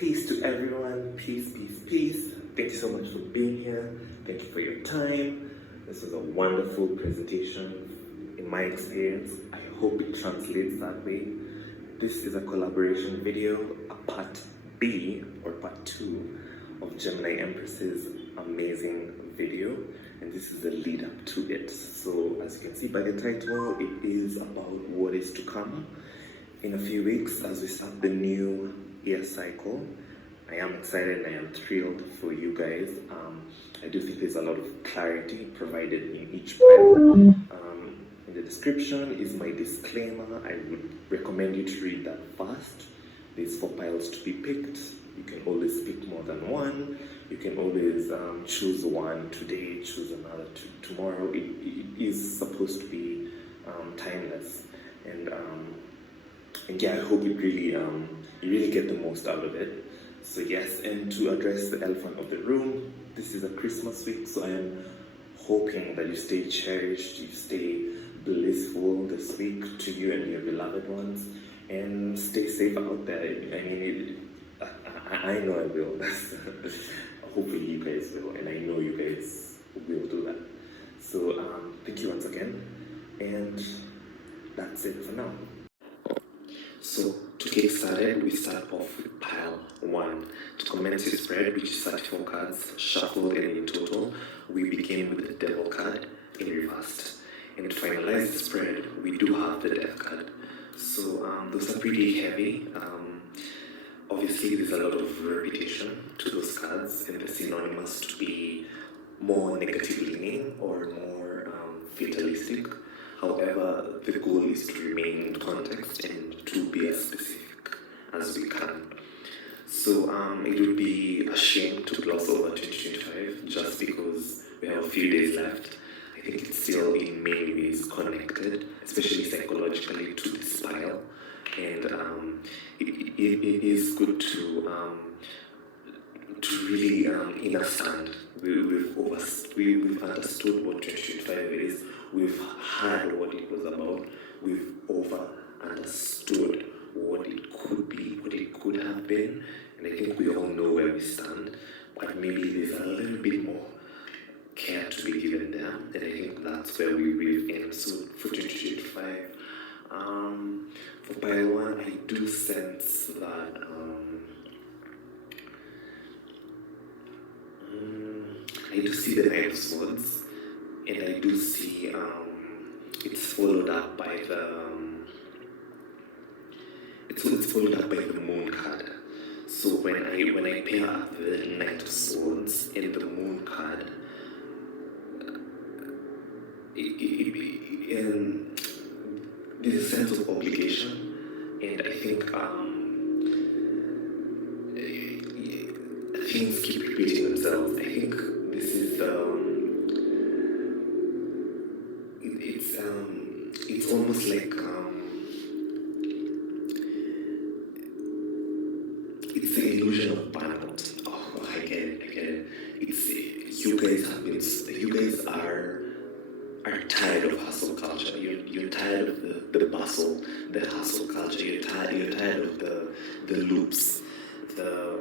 Peace to everyone. Peace, peace, peace. Thank you so much for being here. Thank you for your time. This was a wonderful presentation in my experience. I hope it translates that way. This is a collaboration video, a part B or part 2 of Gemini Empress's amazing video, and this is the lead up to it. So as you can see by the title, it is about what is to come in a few weeks as we start the new year cycle. I am excited and I am thrilled for you guys. I do think there's a lot of clarity provided in each pile. In the description is my disclaimer. I would recommend you to read that first. There's 4 piles to be picked. You can always pick more than one. You can always choose one today, choose another tomorrow. It is supposed to be timeless, and yeah, I hope it really you really get the most out of it. So yes, and to address the elephant of the room, this is a Christmas week, so I am hoping that you stay cherished, you stay blissful this week to you and your beloved ones, and stay safe out there. I mean, I know I will. Hopefully you guys will, and I know you guys will do that. So thank you once again, and that's it for now. So to get started, we start off with pile 1. To commence your spread, which is 34 cards, shuffled and in total, we begin with the devil card in reversed. And to finalize the spread, we do have the death card. So those are pretty heavy. Obviously, there's a lot of repetition to those cards, and they're synonymous to be more negative leaning or more fatalistic. However, the goal is to remain in context and to be as specific as we can. So it would be a shame to gloss over 2025 just because we have a few days left. I think it's still in many ways connected, especially psychologically, to this pile. And it is good to really understand. We've understood what 2025 is. We've heard what it was about. We've understood what it could be, what it could have been, and I think we all know where we stand. But maybe there's a little bit more care to be given there, and I think that's where we've aimed. So for 2025, for pile 1, I do sense that I do see the Knight of Swords, and I do see it's followed up by the Moon card. So when I pair up the Knight of Swords and the Moon card, there's a sense of obligation, and I think things keep repeating themselves. I think this is it's almost like it's the illusion of burnout. Oh, I get it. It's you guys are tired of hustle culture. You're tired of the bustle, the hustle culture. You're tired of the loops, the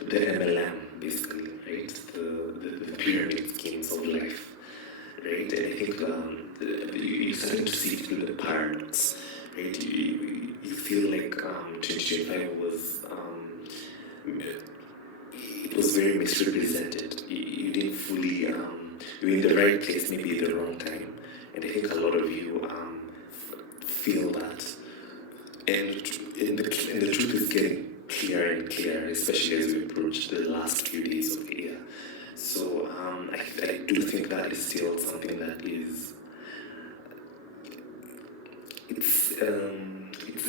MLM basically, right? The pyramid schemes of life, right? And I think you're starting to see through the paradox, right? You feel like 2025 was very misrepresented. You didn't fully, you were in the right place, maybe at the wrong time. And I think a lot of you feel that. And the truth is getting clearer and clearer, especially as we approach the last few days of the year. So I do think that is still something that is, it's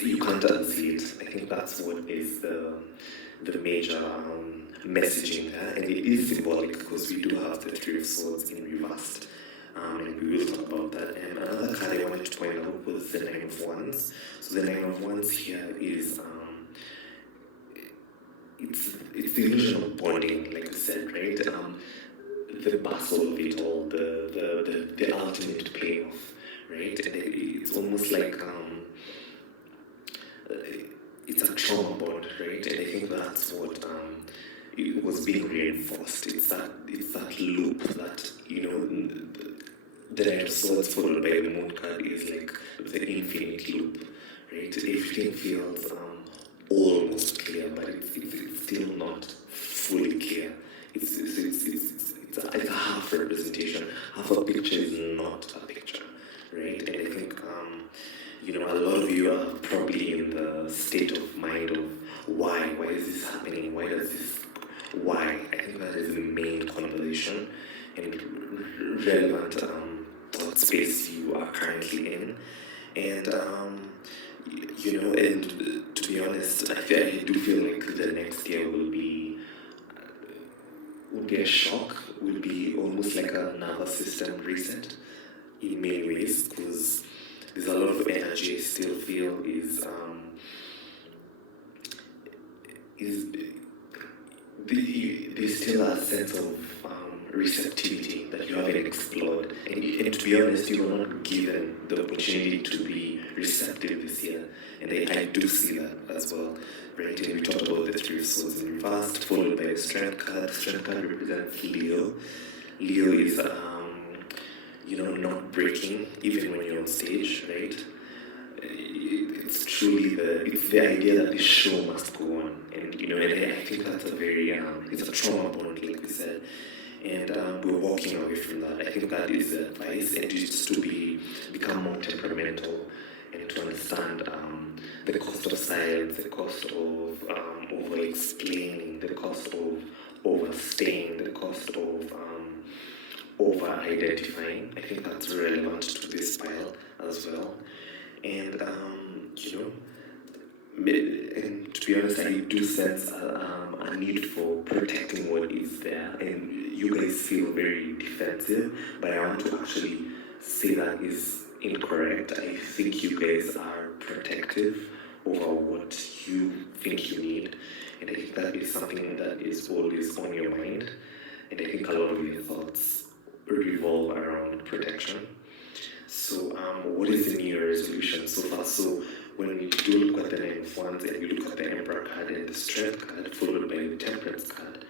you can't unsee it. I think that's what is the major messaging there, and it is symbolic because we do have the Three of Swords in reversed, and we will talk about that. And another card I wanted to point out was the Nine of Wands. So the Nine of Wands here is it's the illusion of bonding, like we said, right? The bustle of it all, the ultimate payoff, right? And it's almost like it's a trauma bond, right? And I think that's what it was being reinforced. It's that loop that, the Knight of Swords followed by the Moon card is like the infinite loop, right? Everything feels almost clear, but it's still not fully clear. It's a half representation. Half a picture is not a picture, right? And I think a lot of you are probably in the state of mind of why is this happening? Why? I think that is the main conversation and relevant thought space you are currently in. And and to be honest, I do feel like the next year will be a shock, will be almost like another system reset in many ways, because there's a lot of energy I still feel there's still a sense of receptivity that you haven't explored, and to be honest, you were not given the opportunity to be receptive this year, and I do see that as well, right? And we talked about the Three of Swords in reverse, followed by the Strength card. The Strength card represents Leo. Leo is not breaking even when you're on stage, right? It's truly the idea that this show must go on, and I think that's a very it's a trauma bond, like we said, and we're walking away from that. I think that is the advice, and just to become more temperamental and to understand the cost of silence, the cost of over explaining, the cost of overstaying, the cost of over identifying. I think that's relevant to this pile as well. And and to be honest, I do sense a need for protecting what is there, and you guys feel very defensive, but I want to actually say that is incorrect. I think you guys are protective over what you think you need, and I think that is something that is always on your mind, and I think a lot of your thoughts revolve around protection. So what is the New Year resolution so far? So when you do look at the Nine of Wands and you look at the Emperor card and the Strength card followed by the Temperance card,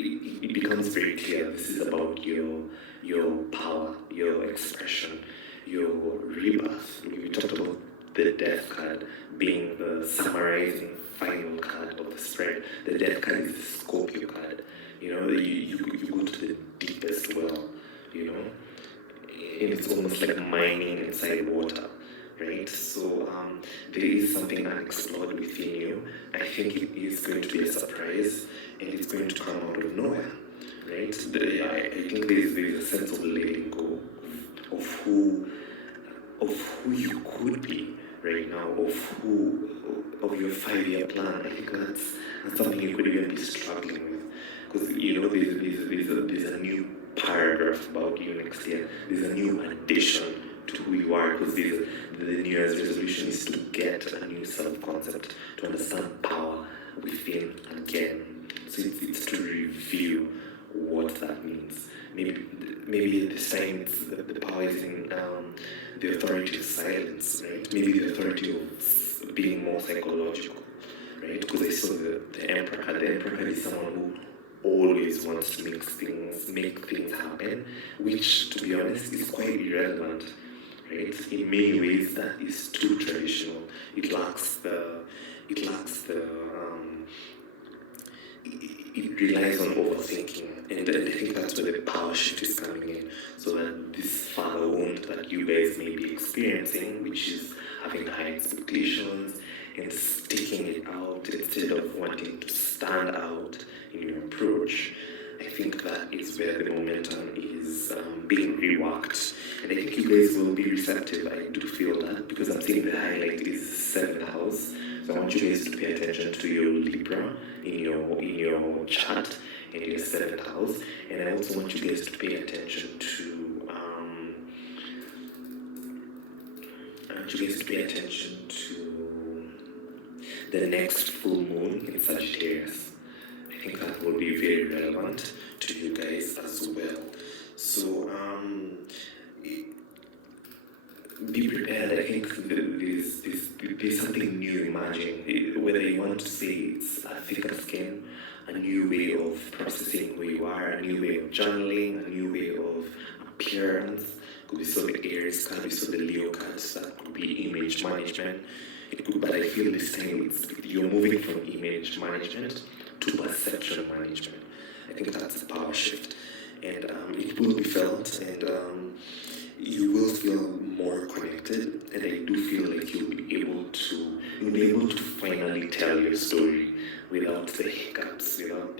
it becomes very clear this is about your power, your expression, your rebirth. We talked about the Death card being the summarizing final card of the spread. The Death card is the Scorpio card. You go to the deepest well, and it's almost like mining inside water, right? So there is something unexplored within you. I think it is going to be a surprise, and it's going to come out of nowhere, right? I think there is a sense of letting go of who you could be right now, of your 5-year plan. I think that's something you could even be struggling with, because there's a new paragraph about you next year. There's a new addition to who you are, because the New Year's resolution is to get a new self-concept, to understand power within again. So it's to review what that means. Maybe this time the power is in the authority of silence, right? Maybe the authority of being more psychological, right? Because I saw the Emperor card. The Emperor card is someone who always wants to make things happen, which, to be honest, is quite irrelevant, right? In many ways, that is too traditional. It relies on overthinking, and I think that's where the power shift is coming in. So that this father wound that you guys may be experiencing, which is having high expectations and sticking it out instead of wanting to stand out in your approach, I think that is where the momentum is being reworked, and I think you guys will be receptive. I do feel that, because I'm seeing the highlight is 7th house, so I want you guys to pay attention to your Libra in your chart and in your 7th house, and I also want you guys to pay attention to the next full moon in Sagittarius. I think that will be very relevant to you guys as well. So be prepared. I think there's something new emerging. Whether you want to say it's a thicker skin, a new way of processing who you are, a new way of journaling, a new way of appearance. Could be so the Aries card, could be so the Leo cards, that could be image management. But I feel this time you're moving from image management to perception management. I think that's a power shift, and it will be felt, and you will feel more connected. And I do feel like you'll be able to finally tell your story without the hiccups, you'll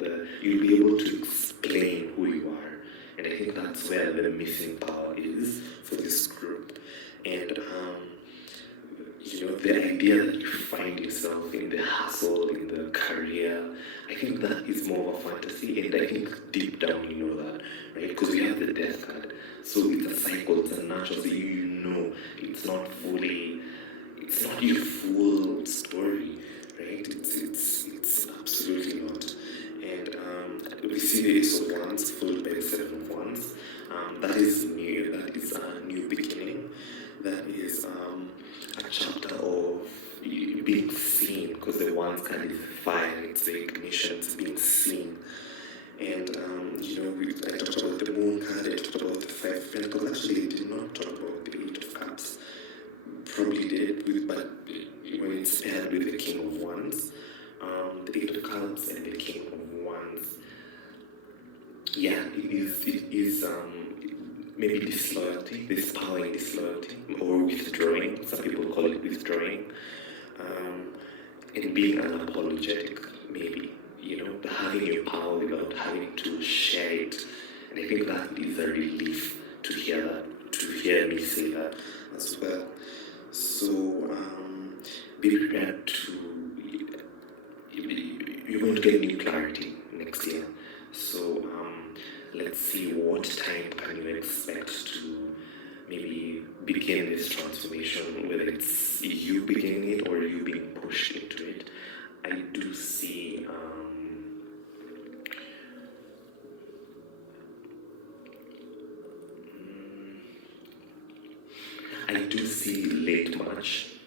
be able to explain who you are. And I think that's where the missing power is for this group. And the idea that you find yourself in the hustle, in the career, I think that is more of a fantasy, and I think deep down you know that, right? Because we have the death card, so it's a cycle, it's a natural, so you know it's not your full story, right? It's absolutely not. And we see the Ace of Wands followed by the Seven of Wands. That is new. That is a new beginning. That is a chapter of being seen, because the Wands card is fire. It's the ignition. It's being seen. And I talked about the Moon card. I talked about the Five of Pentacles. Actually, I did not talk about the Eight of Cups. Probably did, but when it's paired with the King of Wands, the Eight of Cups and the King of Wands, yeah, it is maybe disloyalty, this power in disloyalty, or withdrawing. Some people call it withdrawing, and being unapologetic, maybe, having your power without having to share it. And I think that is a relief to hear me say that as well. So be prepared you're going to get new clarity next year. So let's see, what time can you expect to maybe begin this transformation, whether it's you beginning it or you being pushed into it. I do see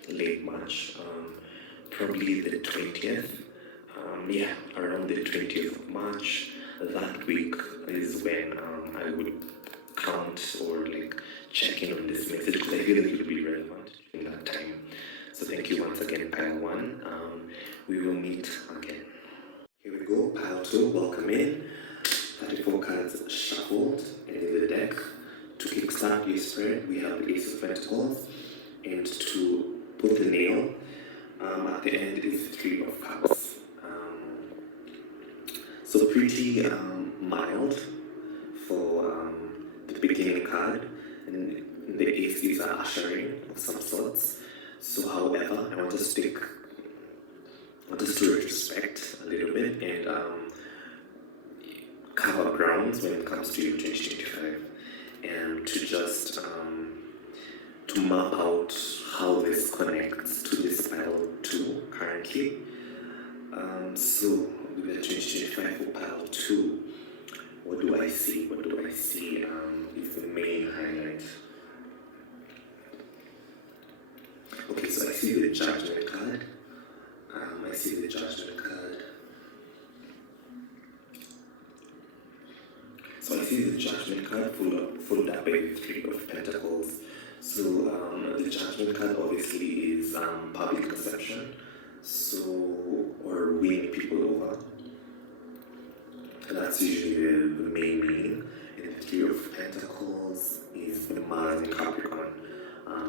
late March, probably the 20th. Around the 20th of March. That week is when I would count or check in on this message, because I feel like it will be relevant in that time. So thank you once again, Pile 1. We will meet again. Here we go, Pile 2, welcome in. 34 cards shuffled, and in the deck, to kickstart your spread, we have the Ace of Pentacles, and to put the nail at the end is the Three of Cups. So pretty mild for the beginning card, and the Ace is a ushering of some sorts. So however, I want us to retrospect a little bit and cover grounds when it comes to 2025, and to just to map out how this connects to this pile 2 currently. So with the 2025 for pile 2, what do I see? Is the main highlight. Okay, so I see the Judgment card. So I see the Judgment card followed up by the Three of Pentacles. So the Judgment card obviously is public perception, or winning people over. And that's usually the main meaning. And the Three of Pentacles is the Mars and Capricorn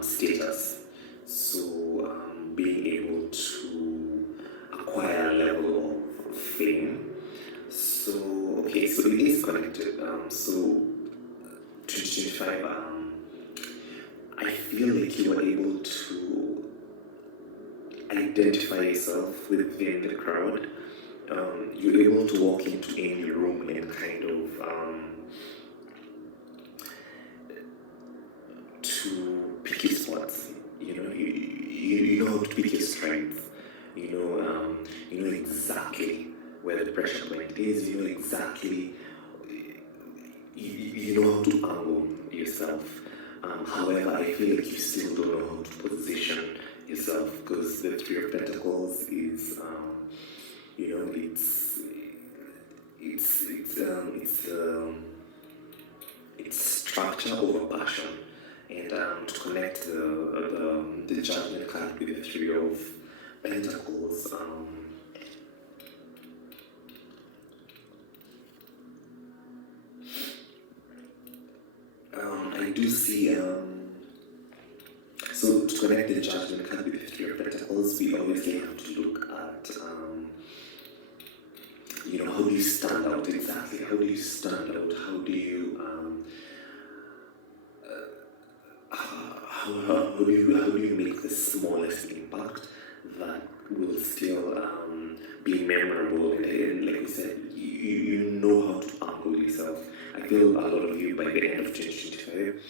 status. So being able to acquire a level of fame. So it is connected. So 2025, I feel like you are able to identify yourself within the crowd. You're able to walk into any room and kind of to pick your spots. You know how to pick your strengths. You know exactly where the pressure point is. You know exactly. You know how to angle yourself. However, I feel like you still don't know how to position yourself, because the Three of Pentacles is, it's structure over passion. And to connect the Judgment card with the Three of Pentacles, I do see, so to connect the Judgment card with the Three of Pentacles, we obviously have to look at, how do you stand out exactly? How do you stand out? How do you, how do you make the smallest impact that will still be memorable? And like we said, you know how to angle yourself. I feel a lot of you by the end of 2025,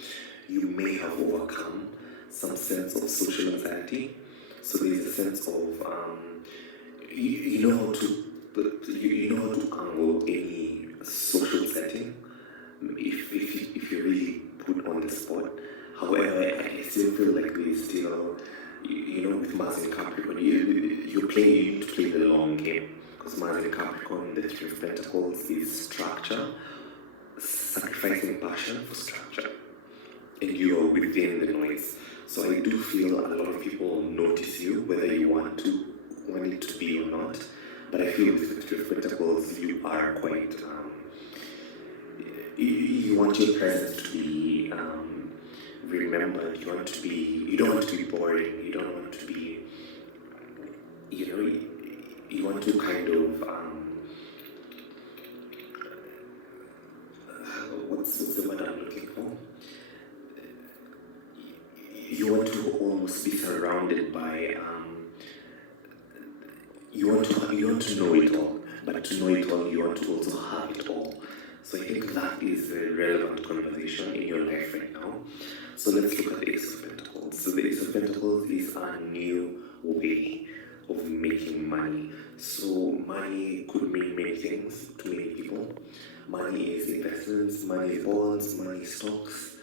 you may have overcome some sense of social anxiety. So there's a sense of you know how to angle any social setting if you're really put on the spot. However, I still feel like there's still, with Mars and Capricorn, you need to play the long game. Because Mars and Capricorn, the Three of Pentacles is structure, sacrificing passion for structure, and you are within the noise. So I do feel a lot of people notice you, whether you want it to be or not. But I feel with the Three of Pentacles, you are quite, you want your presence to be remembered. You don't want to be boring. You don't want to be, you want to kind of, what's the word I'm looking for? You want to almost be surrounded by, you want to know it all, but to know it all, you want to also have it all. So I think that is a relevant conversation in your life right now. So let's look at the Ace of Pentacles. So the Ace of Pentacles is a new way of making money. So money could mean many things to many people. Money is investments, money is bonds, money is stocks.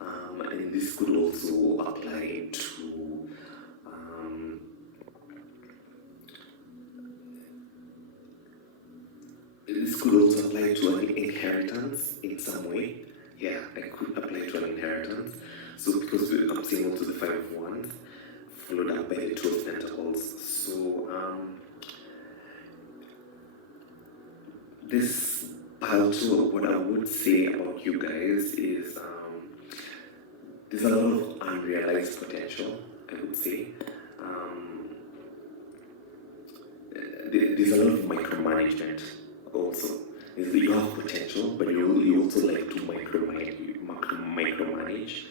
And this could also apply to an inheritance in some way. Yeah, it could apply to an inheritance. So because I'm seeing also the Five of Wands, followed up by the Two of Pentacles. So this pile two, what I would say about you guys is there's a lot of unrealized potential, I would say. There's a lot of micromanagement also. You have potential, but you also like to micromanage,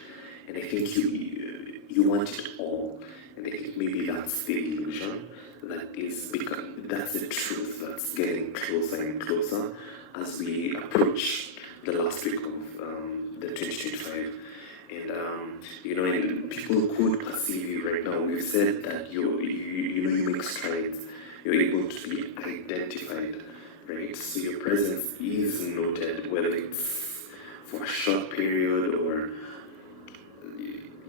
and I think you want it all, and I think maybe that's the illusion that's the truth that's getting closer and closer as we approach the last week of the 2025. And and people could perceive you right now. We've said that you make strides. You're able to be identified, right? So your presence is noted, whether it's for a short period or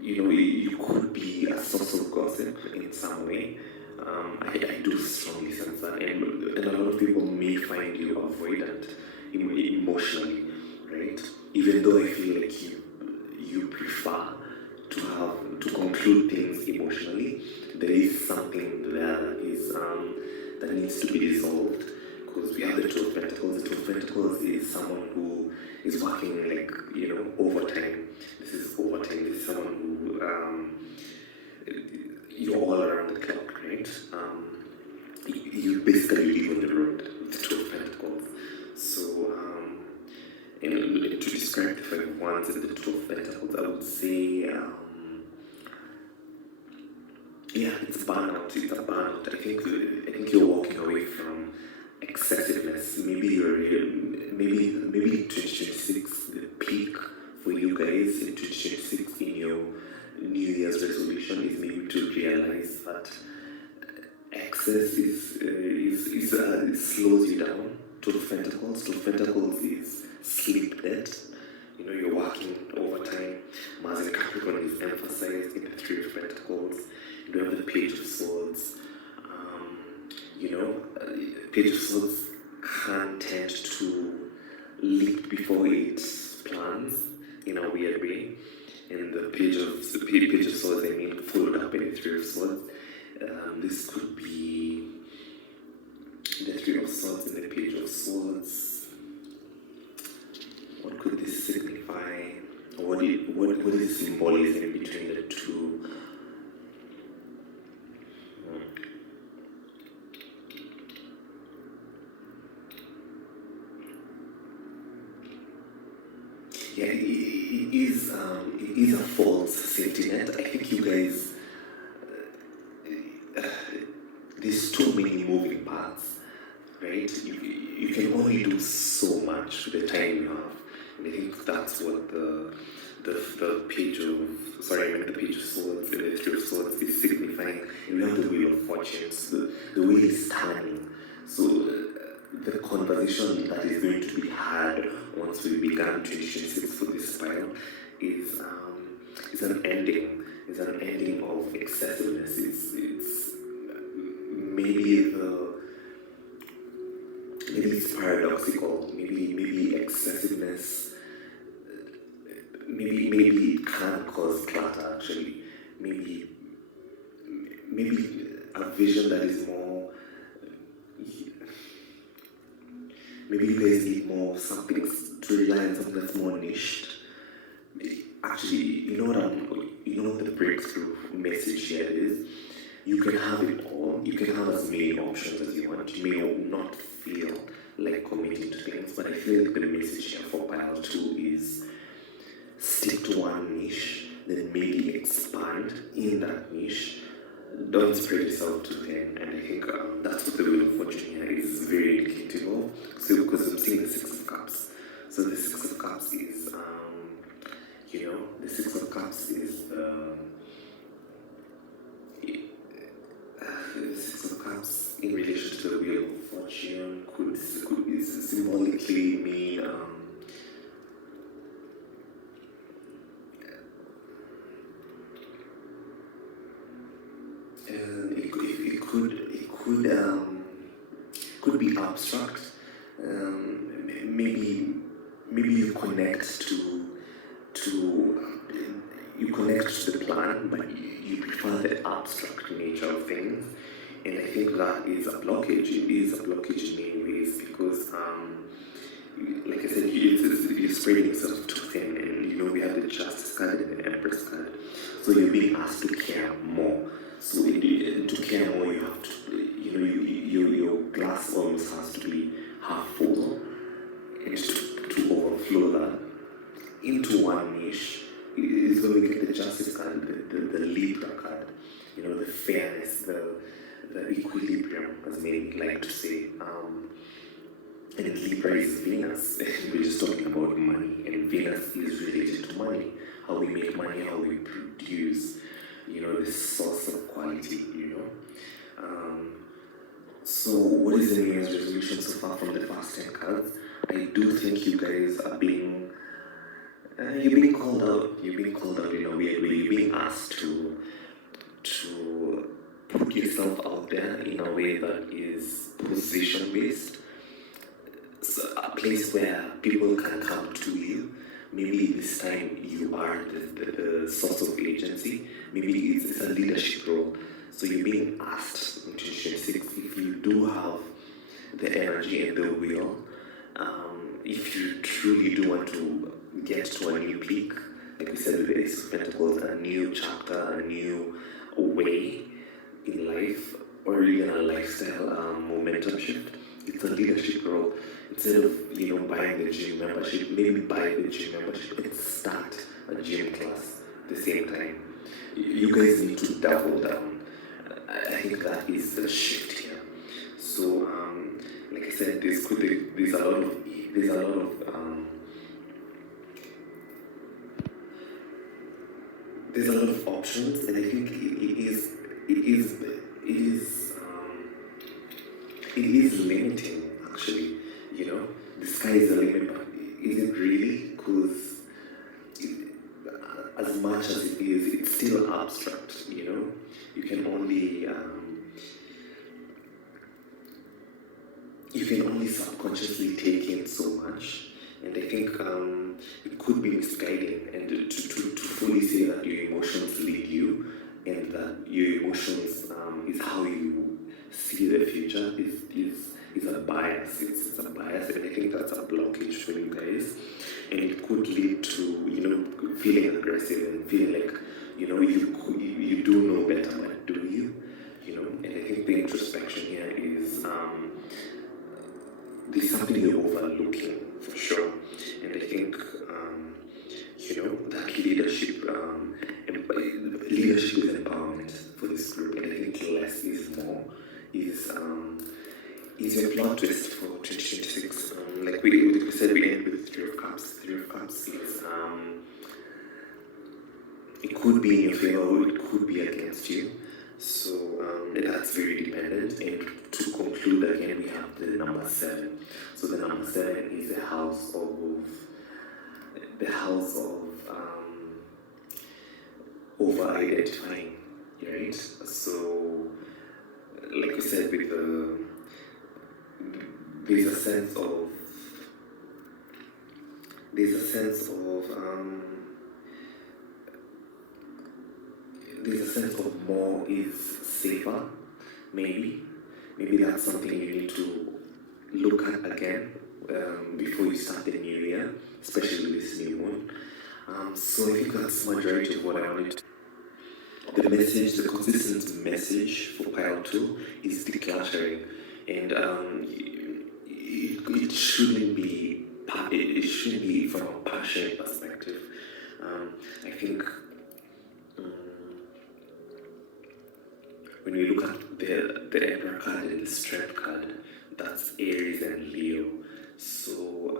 you could be a source of gossip in some way. I do strongly sense that, and a lot of people may find you avoidant emotionally, right? Even though I feel like you prefer to conclude things emotionally, there is something there that needs to be resolved, because we have the Two of Pentacles. The Two of Pentacles is someone who is working overtime. This is overtime. This is someone who you're all around the clock, right? You basically live on the road with the Two of Pentacles. So and to describe the Five of Wands and the Two of Pentacles, I would say it's burnout. It's a burnout. I think you're walking away from excessiveness. Maybe 2026, the peak for you guys in 2026 in your New Year's resolution is maybe to realize that excess slows you down. Two of Pentacles. Two of Pentacles is sleep debt, you're working overtime. Mars in Capricorn is emphasized in the Three of Pentacles. You have the Page of Swords. Page of Swords can tend to leap before it plans in a weird way. And the Page of Swords, followed up in the Three of Swords. This could be the Three of Swords and the Page of Swords. What could this signify? What is the symbolism between the two? Yeah, it is a false sentiment. I think you guys, there's too many moving parts, right? You can only do so much with the time you have. And I think that's what the Page of Swords and the Three of Swords is signifying. And we have the Wheel of Fortunes. The wheel is turning. So the conversation that is going to be had once we began 2026 for this spiral is an ending. It's an ending of excessiveness. It's maybe it's paradoxical. Maybe excessiveness. Maybe it can cause clutter. Actually, maybe a vision that is more. Maybe you guys need more something to rely on something that's more niched. Actually, you know what the breakthrough message here is? You can have it all. You can have as many options as you want. You may not feel like committing to things, but I feel like the message here for pile 2 is stick to one niche, then maybe expand in that niche. Don't spread yourself too thin, and I think that's what the Wheel of Fortune here is very indicative of. So, because I'm seeing the Six of Cups, so the Six of Cups is, the Six of Cups is the Six of Cups in relation to the Wheel of Fortune could symbolically mean it could be abstract. Maybe you connect to the plan, but you prefer the abstract nature of things, and I think that is a blockage. It is a blockage in many ways because, like I said, you're spreading yourself too thin, and we have the Justice card and the Empress card, so you're being asked to care more. So to care more, you have to, your glass almost has to be half full, and to overflow that into one niche is when we get the Justice card, the Libra card, the fairness, the equilibrium, as many like to say. And Libra is Venus, and we're just talking about money, and Venus is related to money, how we make money, how we produce, the source of quality, So what is the New Year's resolution so far from the past 10 cards? I do think you guys are you're being called out. You're being called out in a weird way. You're being asked to put yourself out there in a way that is position-based. So a place where people can come to you. Maybe this time you are the source of agency. Maybe it's a leadership role. So you're being asked in 2026 if you do have the energy and the will, if you truly do want to get to a new peak, like we said with the Ace of Pentacles, a new chapter, a new way in life, or even a lifestyle momentum shift. It's a leadership role. Instead of buying the gym membership, maybe buy the gym membership and start a gym class at the same time. You guys need to double down. I think that is the shift here. So, like I said, there's a lot of options, and I think it is limiting, actually. The sky is the limit, but is it really? Because as much as it is, it's still abstract, you know? You can only subconsciously take in so much, and I think it could be misguiding, and to fully say that your emotions lead you, and that your emotions is how you see the future is a bias. It's a bias, and I think that's a blockage for you guys, and it could lead to, you know, feeling aggressive and feeling like, you know, you do know better, but do you? You know, and I think the introspection here is there's something you're overlooking for sure, and I think you know, that leadership leadership is empowerment for this group, and I think less is more is your plot twist for 2026. Like we said, we end with Three of Cups. Three of Cups is it could be in your favor or it could be against you. So that's very dependent. And to conclude again, we have the number 7. So the number 7 is the house of over identifying, right? So like we said, with there's a sense of more is safer. Maybe that's something you need to look at again before you start the new year, especially this new one. So I think that's majority of what I wanted to. The consistent message for pile 2 is decluttering, and it shouldn't be from a passion perspective. I think when we look at the Emperor card and the Strength card, that's Aries and Leo. So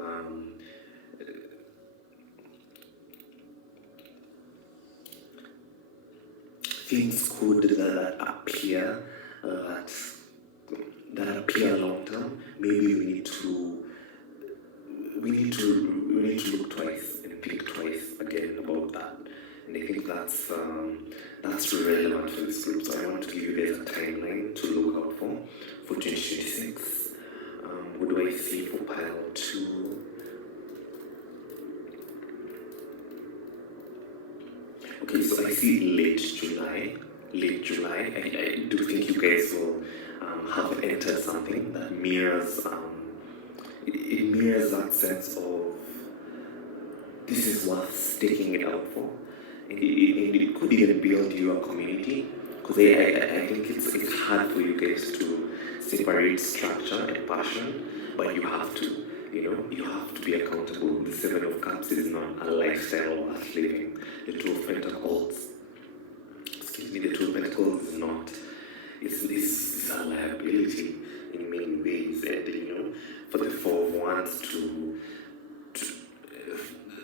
things could that appear long term. Maybe we need to look twice and think twice again about that. And I think that's relevant for this group. So I want to give you guys a timeline to look out for 2026. What do I see for pile 2? Okay, so I see late July. I do think you guys will have entered something that mirrors it mirrors that sense of this is worth sticking it out for. And it could even build your community, because I think it's hard for you guys to separate structure and passion, but you have to. You know, you have to be accountable. The 7 of Cups is not a lifestyle worth living. The 2 of Pentacles, the 2 of Pentacles is not. It's a liability in many ways, and you know, for the 4 of Wands to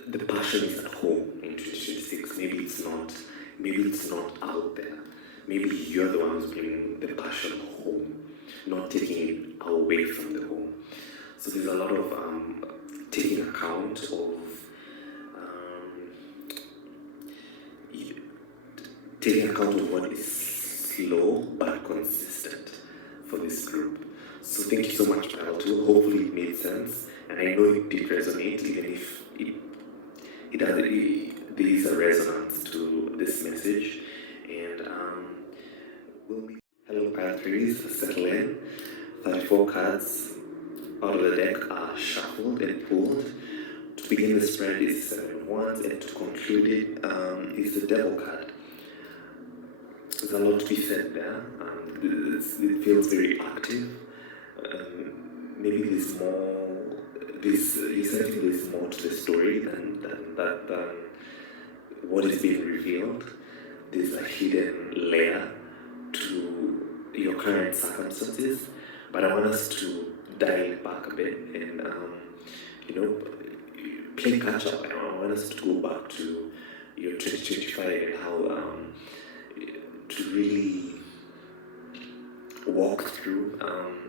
the passion is at home in 2026. Maybe it's not out there. Maybe you're the ones bringing the passion home, not taking it away from the home. So there's a lot of taking account of what is slow but consistent for this group. So thank you so much, Pile 2. Hopefully it made sense, and I know it did resonate, even if there is a resonance to this message. And hello, Pile 3s, settle in. 34 cards out of the deck are shuffled and pulled. To begin the spread is 7 of Wands, and to conclude it is the Devil card. There's a lot to be said there. It feels very active. Maybe there's more. There's more to the story than what is being revealed. There's a hidden layer to your current circumstances, but I want us to dial back a bit and play catch up. I want us to go back to your 2025 and how to really walk through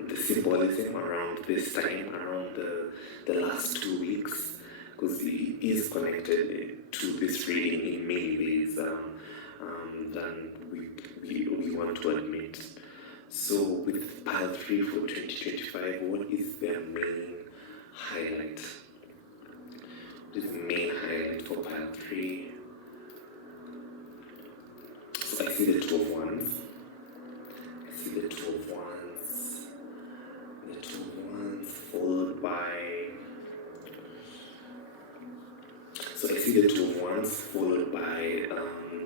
the symbolism around this time, around the last 2 weeks, because it is connected to this reading in many ways than we want to admit. So with pile 3 for 2025, what is their main highlight? What is the main highlight for pile 3? So I see the Two of Wands. I see the Two of Wands. The Two of Wands followed by... So I see the Two of Wands followed by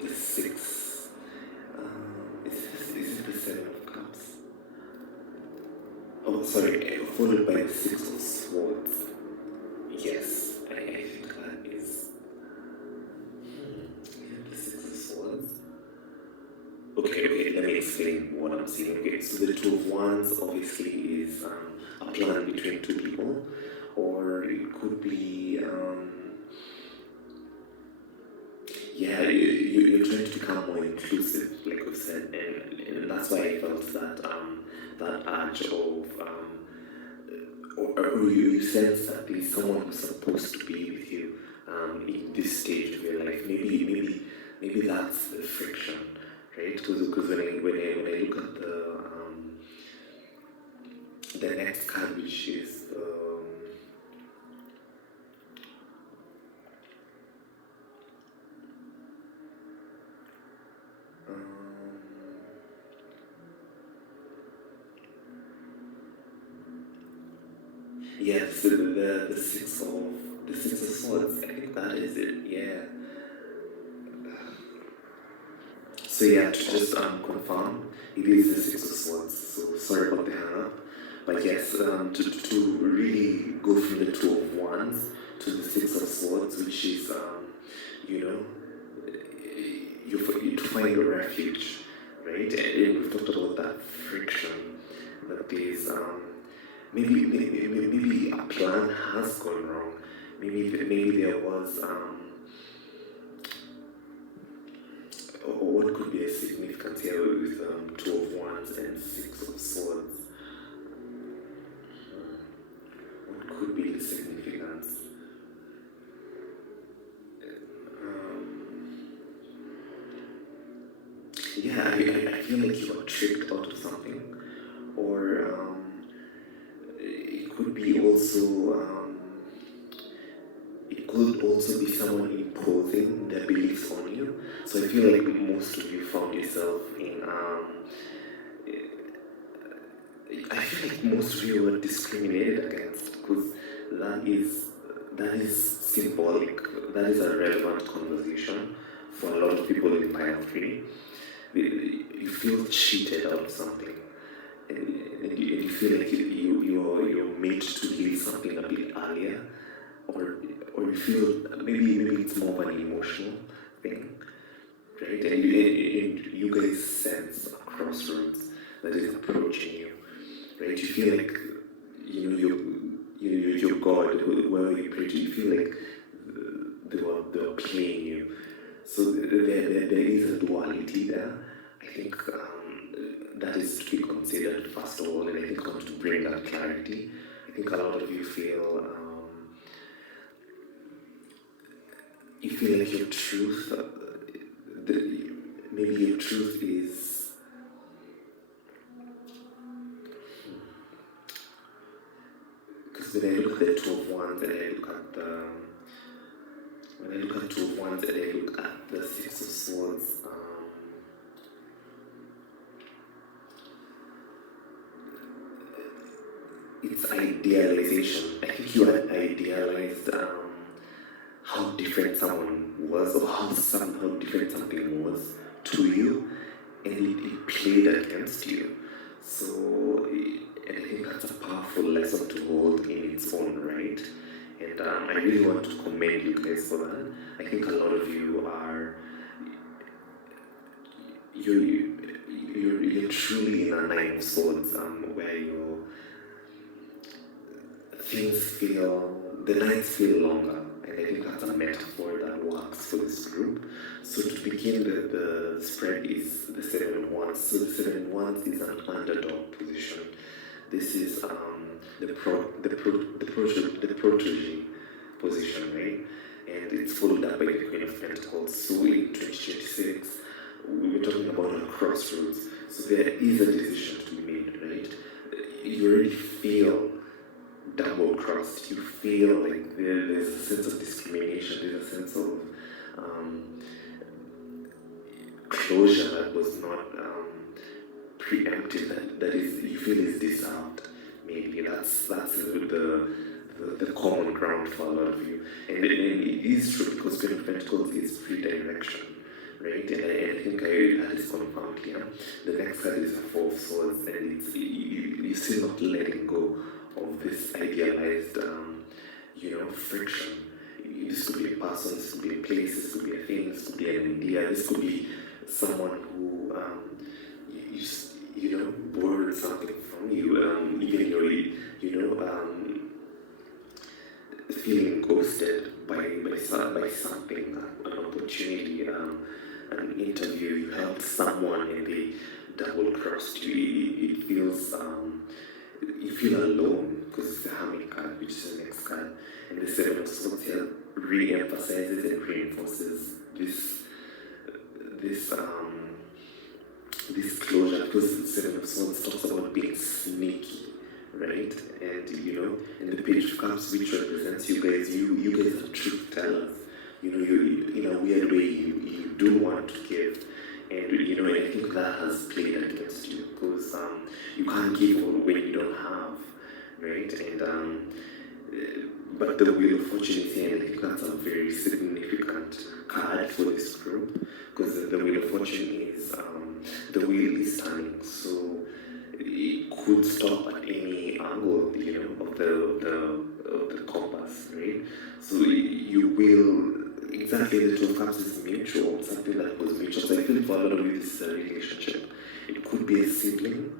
the Six. Is it the Seven of Cups? Oh, sorry, followed by the Six of Swords. Yes, I think that is the Six of Swords. Okay, let me explain what I'm seeing. Okay, so the Two of Wands obviously is a plan between two people, or it could be, you're trying to become more inclusive, like we said, and that's why I felt that that urge of, or you sense that there's someone who's supposed to be with you in this stage of your life. Maybe that's the friction, right? Because when I look at the next card, which is yes, the Six of Swords. I think that is it. Yeah. So yeah, to just confirm, it is the Six of Swords. So sorry about the hang up, but yes, to really go from the Two of Wands to the Six of Swords, which is you to find a refuge, right? And we've talked about that friction that is maybe a plan has gone wrong. Maybe there was or what could be a significance here with Two of Wands and Six of Swords? What could be the significance? I feel like you got tricked out of something, or it could be also. It could also be someone imposing their beliefs on you. So I feel like most of you found yourself in. I feel like most of you were discriminated against, because that is symbolic. That is a relevant conversation for a lot of people in pile 3. You feel cheated out of something, and you feel like you're made to leave something a bit earlier, or you feel maybe it's more of an emotional thing, right? And you guys sense a crossroads that is approaching you, right? You feel like your God, whoever you pray to, you feel like they were playing you. So there is a duality there. I think that is to be considered first of all, and I think I want to bring that clarity. I think a lot of you feel like your truth, maybe your truth is because when I look at the Two of Wands and I look at Two of Wands and I look at the Six of Swords, it's idealization. I think you idealized how different someone was, or how different something was to you, and it played against you. So, and I think that's a powerful lesson to hold in its own right. And I really want to commend you guys for that. I think a lot of you are, you're truly in a Nine of Swords, where things feel, the nights feel longer. And I think that's a metaphor that works for this group. So to begin, the spread is the Seven of Wands. So the Seven of Wands is an underdog position. This is the protege position, right? And it's followed up by the Queen of Pentacles. So in 2026, we were talking about a crossroads. So there is a decision to be made, right? You already feel double crossed. You feel like there's a sense of discrimination, there's a sense of closure that was not preemptive, that is, you feel is deserved. Maybe that's the common ground for a lot of you. And it is true because Queen of Pentacles is redirection, right? And I think that is confirmed here. The next card is a Four of Swords, and it's you're still not letting go of this idealized, friction. This could be a person, this could be a place, this could be a thing, this could be an idea, this could be someone who borrowed something from you, even though feeling ghosted by something, an opportunity, an interview. You helped someone and they double crossed you. It feels you feel alone because it's the Hermit card, which is the next card, and the Seven of Swords here re-emphasizes and reinforces this closure, because the Seven of Swords talks about being sneaky, right? And and the Page of Cups, which represents you guys. You guys are truth tellers. You in a weird way, you do want to give, and I think that has played against you because you can't give when you don't have, right? And but the Wheel of Fortune is here, and I think that's a very significant card for this group, because the Wheel of Fortune is the wheel is turning, so it could stop at any angle, of the compass, right? So you will, exactly, the Two of Cups is mutual, something that was mutual. So I feel for a lot of you, this is a relationship. It could be a sibling,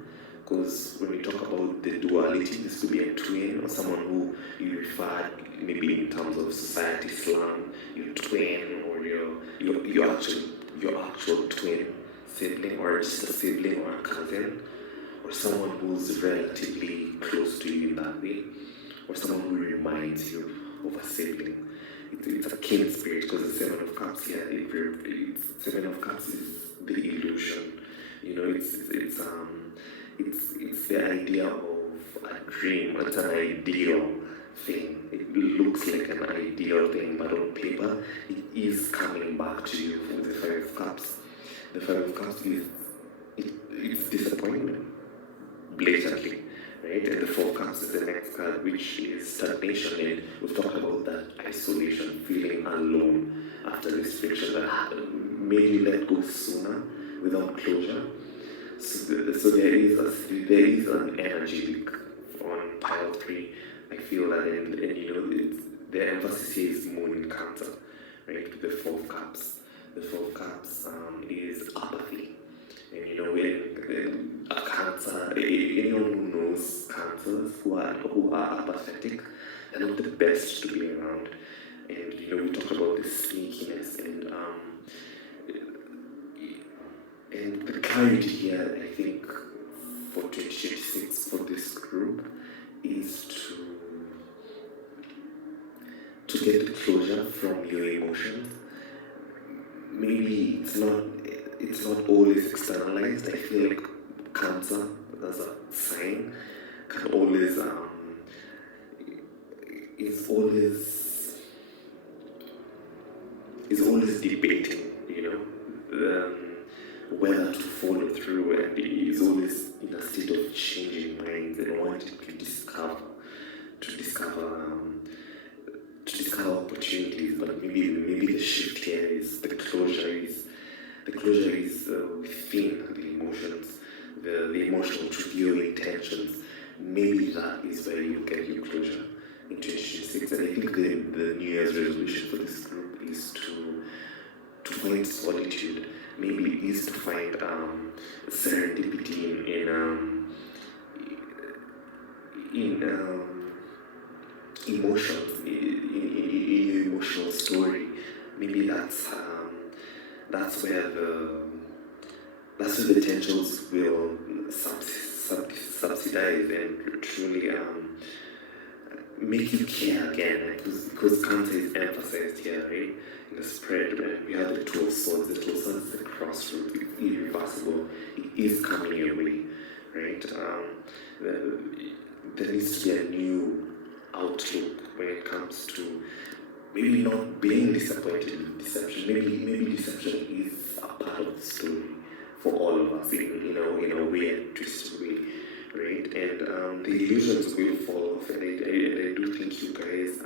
because when we talk about the duality, this could be a twin or someone who you refer, maybe in terms of society slang, your twin or your actual twin sibling, or just a sibling or a cousin, or someone who's relatively close to you in that way, or someone who reminds you of a sibling. It's a kin spirit, because the Seven of Cups here, Seven of Cups is the illusion. It's the idea of a dream. It's an ideal thing. It looks like an ideal thing, but on paper, it is coming back to you from the Five of Cups. The Five of Cups it's disappointment, blatantly, right? And the Four of Cups is the next card, which is stagnation. And we've talked about that isolation, feeling alone after this friction that made you let go sooner without closure. So there is an energy leak on pile 3. I feel that, and the emphasis here is Moon in Cancer, right? The Four of Cups. The Four of Cups is apathy, and when a Cancer, anyone who knows Cancers who are apathetic, they're not the best to be around. And we talked about this sneakiness and the clarity here, I think, for 2026 for this group is to get the closure from your emotions. Maybe it's not always externalized. I feel like Cancer, as a sign, can always is always debating, whether to follow through, and is always in a state of changing minds and wanting to discover opportunities. But maybe the shift here is the closure is within the emotions, the emotional truth, your intentions. Maybe that is where you get your closure in 2026. And I think the New Year's resolution for this group is to find solitude. Maybe it is to find serendipity in emotions, in your emotional story. Maybe that's where the tensions will subsidize and truly make you care again, because cancer is emphasized here, right? In the spread, we have the two of swords. The two of swords is the crossroads. It's irreversible. It is coming your way, right? There needs to be a new outlook when it comes to maybe not being disappointed with deception. Maybe deception is a part of the story for all of us, in a weird, twisted way, right? And the illusions will fall off, and I do think you guys,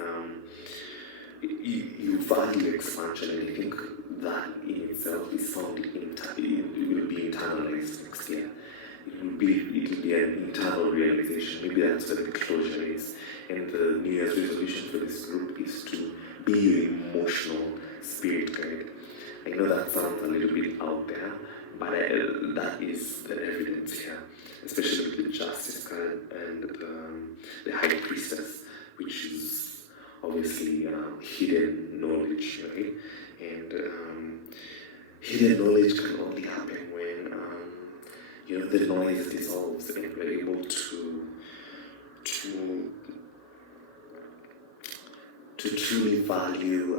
you value expansion, and I think that in itself is found it will be internalized next year. It will be an internal realization. Maybe that's where the closure is. And the New Year's resolution for this group is to be your emotional spirit guide. I know that sounds a little bit out there, but that is the evidence here, especially with the Justice card and the High Priestess, which is obviously hidden knowledge, right? And hidden knowledge can only happen when the noise dissolves and we're able to truly value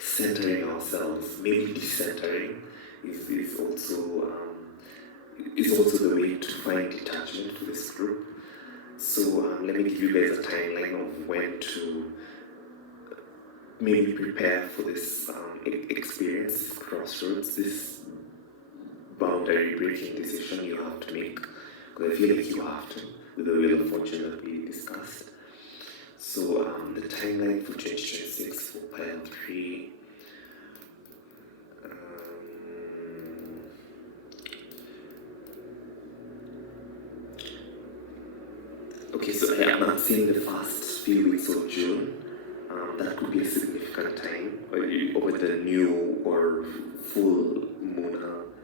centering ourselves. Maybe decentering is also the way to find detachment for this group. So let me give you guys a timeline of when to maybe prepare for this experience, this crossroads, this boundary breaking decision you have to make. Because I feel like you have to, with the Wheel of Fortune that we discussed. So the timeline for 2026 for pile 3. Okay, so I'm not seeing the first few weeks of June. That could be a significant time, or with the new or full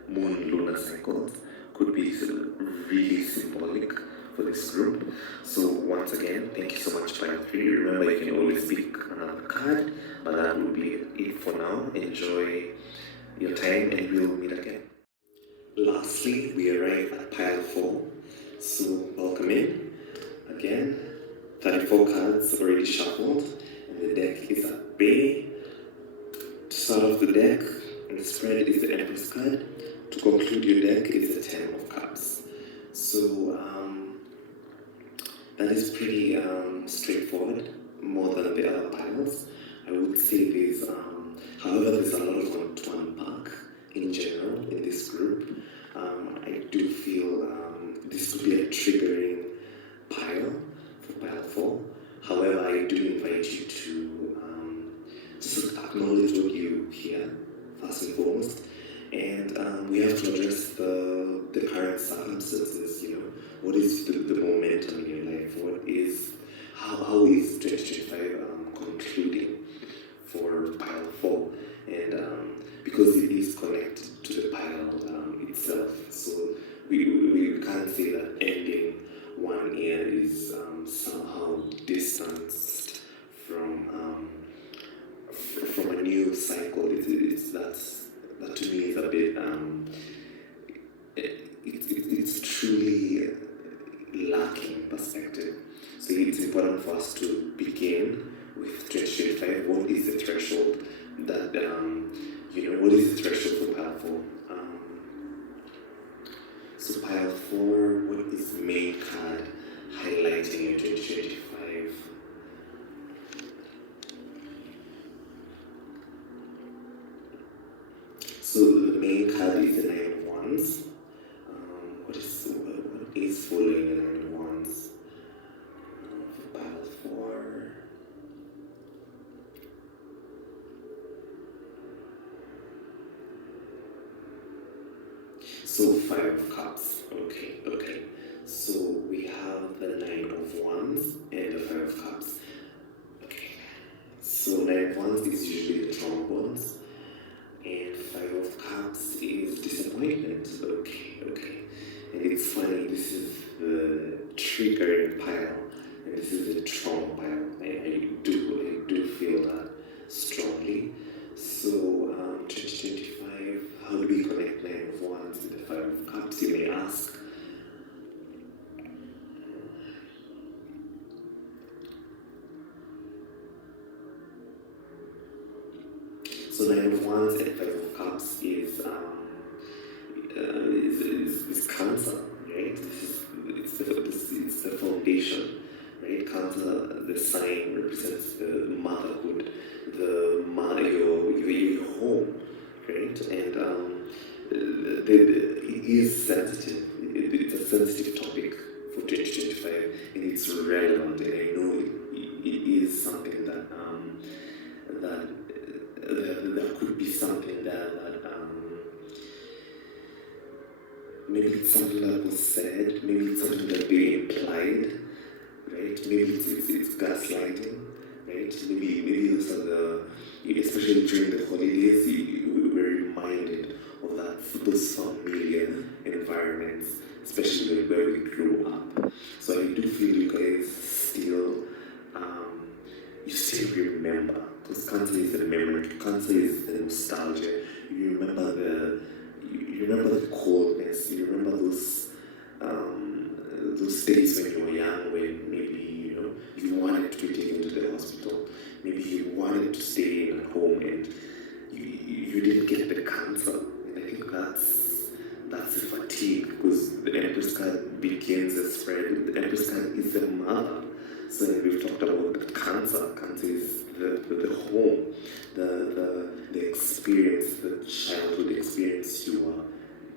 moon lunar cycles could be really symbolic for this group. So once again, thank you so much, Pile 3. Remember, you can always pick another card, but that will be it for now. Enjoy your time, and we'll meet again. Lastly, we arrive at Pile 4. So welcome in. Again, 34 cards already shuffled, and the deck is at bay. To start off the deck, and the spread is the Empress card. To conclude your deck is the 10 of Cups. So that is pretty straightforward, more than the other piles. I would say there's, however, there's a lot to unpack in general in this group. I do feel this could be a triggering pile for pile 4. However, I do invite you to just acknowledge what you hear first and foremost, and we have to address the current circumstances. What is the momentum in your life? How is 2025 concluding for pile 4? And because it is connected to the pile itself, so we can't say that ending one year is somehow distanced from a new cycle. That to me is a bit it's truly lacking perspective. So it's important for us to begin with 2025. What is the threshold that what is the threshold for pile 4? So pile 4, what is the main card highlighting in 2025? So the main card is the 9 of Wands. What is following the 9 of Wands for pile 4? So 5 of Cups. Okay. So we have the 9 of Wands and the 5 of Cups. Okay. So 9 of Wands is usually the trombones, and 5 of Cups is disappointment. Okay. And it's funny, this is the triggering pile, and this is the trauma pile. I do feel that strongly. So 2025 Wands with the Five of Cups, you may ask? So Nine of Wands and Five of Cups is Cancer, right? It's the foundation, right? Cancer, the sign represents the motherhood, your home, right? And it is sensitive. It's a sensitive topic for 2025, and it's relevant. And I know it is something that could be something that maybe it's something that was said, maybe it's something that they implied, right? Maybe it's gaslighting, right? Maybe those are especially during the holidays, we were reminded of those familiar environments, especially where we grew up. So I do feel you guys you still remember, because Cancer is the memory, Cancer is the nostalgia. You remember the coldness. You remember those days when you were young, when maybe you wanted to be taken to the hospital, maybe you wanted to stay at home, and you didn't get the cancer. And I think that's a fatigue, because the Empress card begins the spread. The Empress card is the mother. So we've talked about the Cancer. Cancer is the home, the experience, the childhood experience you were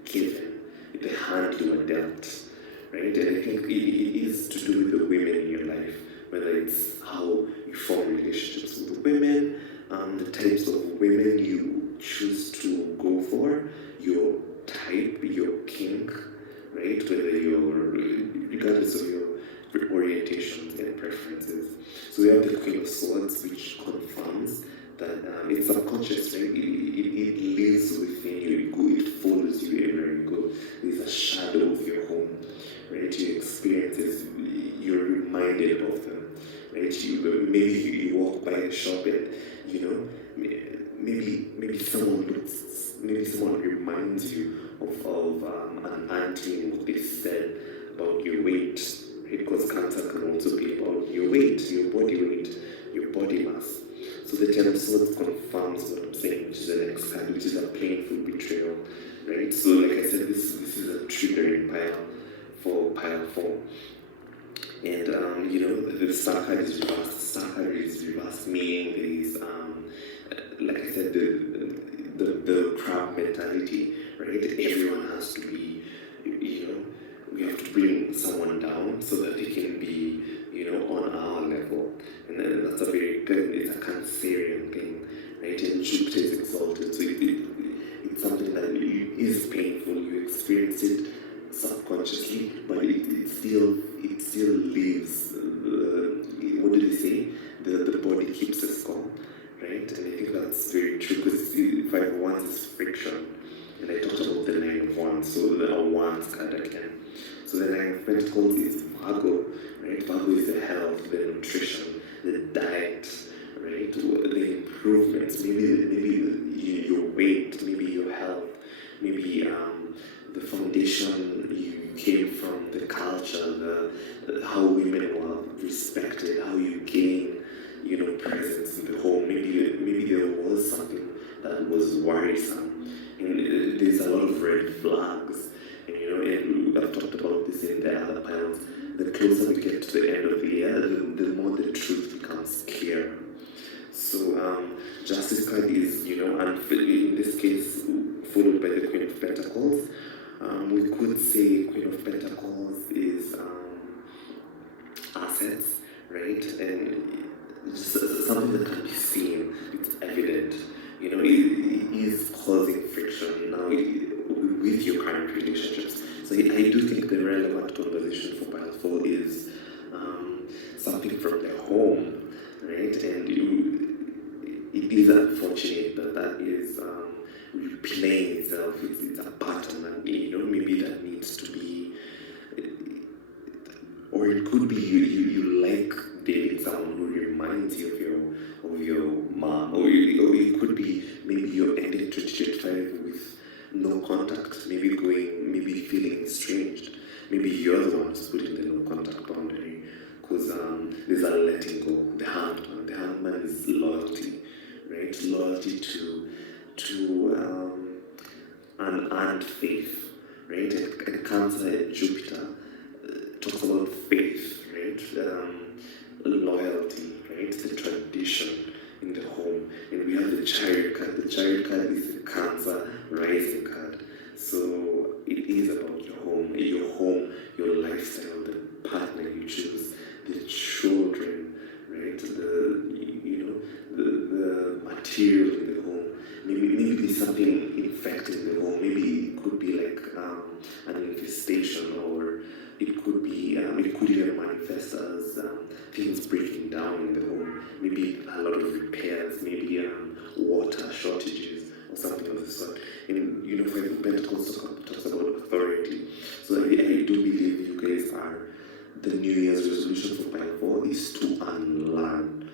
given, the hand you were dealt, right? And I think it is to do with the women in your life, whether it's how you form relationships with women, the types of women you choose to go for, your type, your kink, right? Whether regardless of your orientations and preferences. So we have the Queen of Swords, which confirms that it's subconscious, right? It lives within you, it follows you everywhere you go. There's a shadow of your home, right? Your experiences, you're reminded of them, right? Maybe you walk by a shop and maybe someone reminds you of an auntie and what they said about your weight, right? Because Cancer can also be about your weight, your body weight, your body mass. So the Ten of Swords confirms what I'm saying, which is the next card, which is a painful betrayal, right? So like I said, this is a triggering pile for pile 4. And the Star card is reversed. The Star card is reversed, meaning there is like I said, the crab mentality, right? Everyone has to be, we have to bring someone down so that they can be, on our level. And then that's it's a Cancerian thing, right? And Jupiter is exalted, so it's something that is painful. You experience it subconsciously, but it still lives. What did they say? The body keeps the score, right? And I think that's very true, because 5 of Wands is friction, and I talked about the 9 of Wands, so the Wands card again. So the 9 of Pentacles is Virgo, right? Virgo is the health, the nutrition, the diet, right? The improvements, maybe your weight, maybe your health, maybe the foundation you came from, the culture, how women were respected, how you gain, presence in the home. Maybe there was something that was worrisome, and there's a lot of red flags. And I've talked about this in the other piles. The closer we get to the end of the year, the more the truth becomes clear. So Justice card is, in this case, followed by the Queen of Pentacles. We could say Queen of Pentacles is assets, right? And just something that can be seen, it's evident. It is causing friction now with your current relationships. So I do think the relevant conversation for pile 4 is something from the home, right? And it is unfortunate that is replaying itself. It's a pattern, and maybe that needs to be, or it could be you like dating someone who reminds you of your mom, or it could be maybe you're ending 2025 no contact, maybe feeling estranged. Maybe you're the one who's putting the no contact boundary, because there's a letting go. The hangman is loyalty, right? Loyalty to an earned faith, right? And Cancer and Jupiter talks about faith, right? Loyalty, right? The tradition in the home. And we have the Chariot card. The Chariot card is the Cancer rising card. So it is about your home, your lifestyle, the partner you choose, the children, right? The material in the home. Maybe there's something infecting the home. Maybe it could be like an infestation, or it could be it could even manifest as things breaking down in the home. Maybe a lot of repairs. Maybe water shortages or something of the sort. And Five of Pentacles talks about authority. So I do believe you guys are, the New Year's resolution for Pile 4 is to unlearn,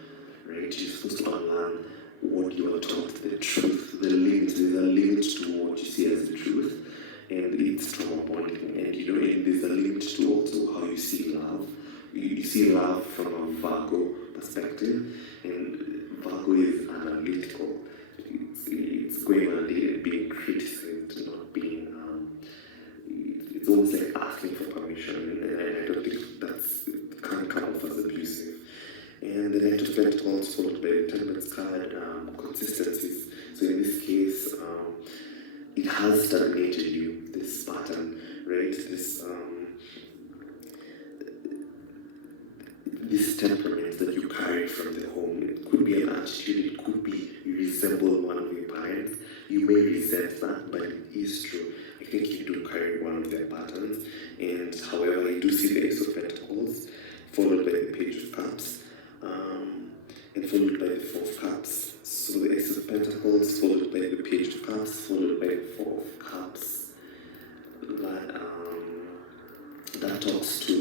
right? You're supposed to unlearn what you are taught, the truth, the limits. There's a limit to what you see as the truth, and it's trauma bonding. And and there's a limit to also how you see love. You see love from a Virgo perspective, and Virgo is analytical. It's going on it being criticized, not being. It's almost like asking for permission, and I don't think it can't come off as abusive. And the Knight of Pentacles followed by the Temperance card, consistencies. So in this case, it has stagnated you, this pattern, right? This temperament that you carry from the home. It could be an attitude, it could be you resemble one of your parents. You may resent that, but it is true. I think you do carry one of their patterns. And however, I do see the Ace of Pentacles, followed by the Page of Cups, and followed by the Four of Cups. So the Ace of Pentacles, followed by the Page of Cups, followed by the Four of Cups. That talks to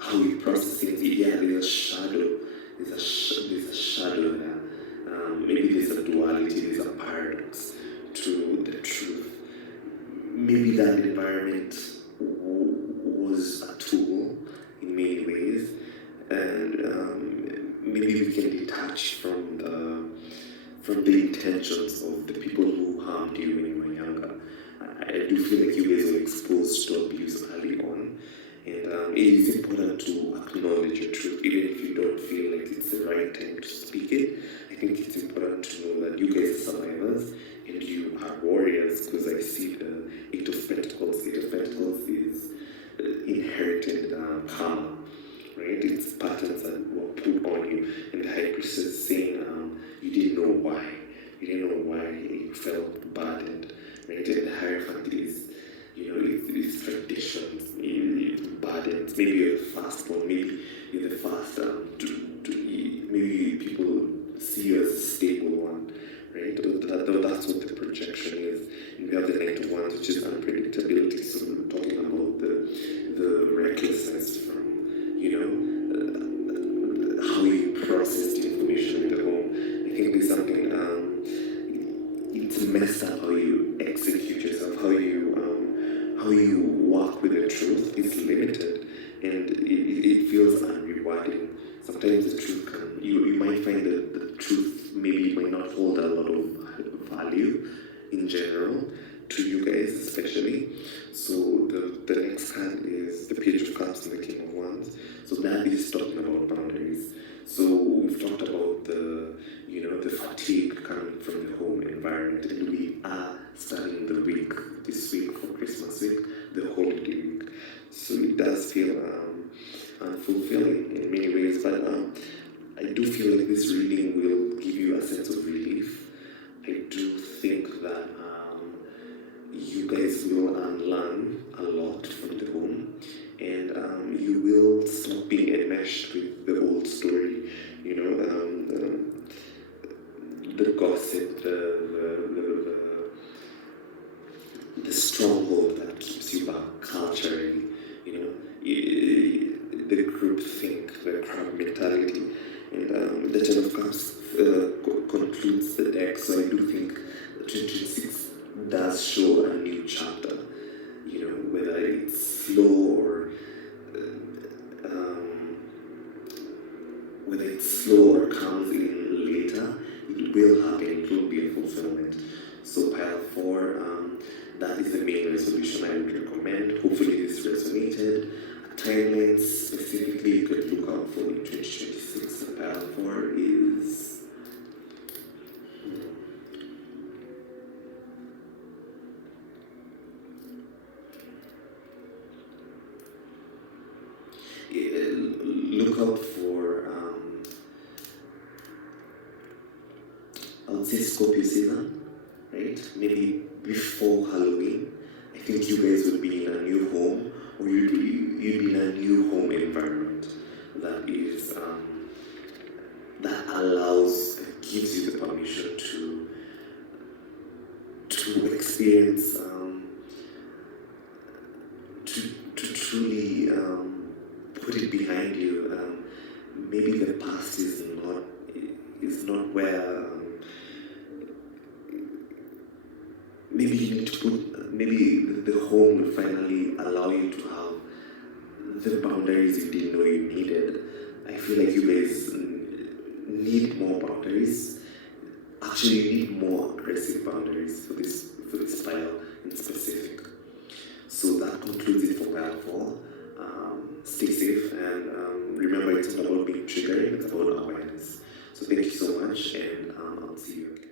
how you process things. Yeah, there's a shadow. There's a shadow there. Maybe there's a duality, there's a paradox to the truth. Maybe that environment was a tool in many ways, and maybe we can detach from the intentions of the people who harmed you when you were younger. I do feel like you guys were exposed to abuse early on, and it is important to acknowledge your truth, even if you don't feel like it's the right time to speak it. I think it's important to know that you guys are survivors and you are warriors, because I see the Eight of Pentacles. Eight of Pentacles is inherited karma, right? It's patterns that were put on you, and the High Priestess is saying you didn't know why. You didn't know why you felt burdened, right? And the Hierophant is, it's traditions, it's burdens. Maybe you're the first one, maybe you're the first maybe people see you as a stable one, right? That's what the projection is. And we have the Knight of Wands, which is unpredictability. So we're talking about the recklessness from, how you process the information in the home. I think there's something, it's messed up how you execute yourself, how you work with the truth is limited, and it feels unrewarding. Sometimes the truth you might find that the truth maybe might not hold a lot of value in general to you guys, especially. So the next card is the Page of Cups and the King of Wands. So that is talking about boundaries. So we've talked about the fatigue coming from the home environment, and we are starting the week this week for Christmas week, the holiday week. So it does feel unfulfilling in many ways, but I do feel like this reading will give you a sense of relief. I do think that you guys will unlearn a lot from the home, and you will stop being enmeshed with the old story. The gossip, the stronghold that keeps you back culturally, the group think, the crowd mentality. And the Ten of Cups concludes the deck So I do think 2026 does show a new chapter. You know, whether it's slow or comes in later, it will happen. It will be a fulfillment. So pile 4, that is the main resolution I would recommend. Hopefully this resonated. Timelines specifically you could look out for in 2026. So pile 4 is look out for I would say Scorpio season, right? Maybe before Halloween. I think you guys will be in a new home, or you'll be in a new home environment that is that gives you the permission to experience to truly put it behind you. Maybe the past is not where. Maybe you need to put. Maybe the home will finally allow you to have the boundaries you didn't know you needed. I feel like you guys need more boundaries. Actually, you need more aggressive boundaries for this file in specific. So that concludes it for pile 4. Stay safe and remember, it's not about being triggering, it's about awareness. So thank you so much, and I'll see you again.